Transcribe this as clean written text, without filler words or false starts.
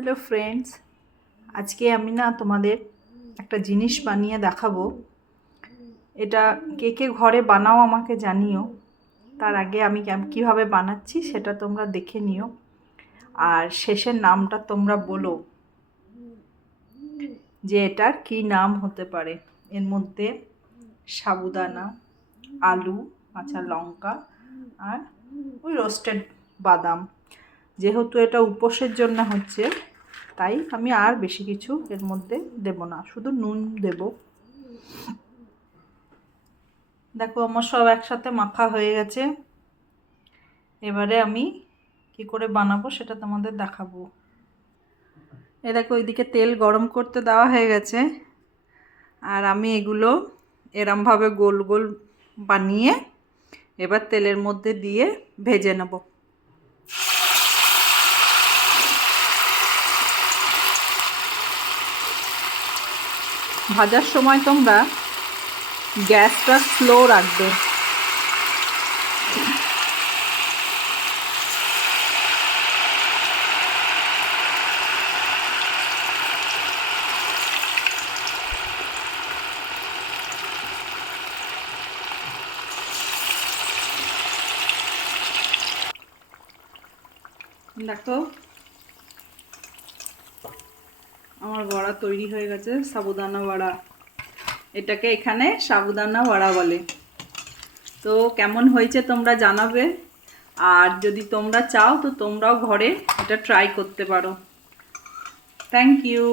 Hello friends, আজকে আমি তোমাদের একটা জিনিস বানিয়ে দেখাবো। এটা কে কে ঘরে বানাও আমাকে জানিও। তার আগে আমি কীভাবে বানাচ্ছি সেটা তোমরা দেখে নিও, আর শেষের নামটা তোমরা বলো যে এটার কী নাম হতে পারে। এর মধ্যে সাবুদানা, আলু, কাঁচা লঙ্কা আর ওই রোস্টেড বাদাম। যেহেতু এটা উপোসের জন্য হচ্ছে, তাই আমি আর বেশি কিছু এর মধ্যে দেব না, শুধু নুন দেব। দেখো আমার সব একসাথে মাখা হয়ে গেছে। এবারে আমি কি করে বানাবো সেটা তোমাদের দেখাবো। এ দেখো ওইদিকে তেল গরম করতে দেওয়া হয়ে গেছে, আর আমি এগুলো এরমভাবে গোল গোল বানিয়ে এবার তেলের মধ্যে দিয়ে ভেজে নেব। ভাজার সময় তোমরা গ্যাসটা স্লো রাখবে। দেখো আমার বড়া তৈরি হয়ে গেছে, সাবুদানা বড়া। এটাকে এখানে সাবুদানা বড়া বলে। তো কেমন হয়েছে তোমরা জানাবে, আর যদি তোমরা চাও তো তোমরাও ঘরে এটা ট্রাই করতে পারো। Thank you.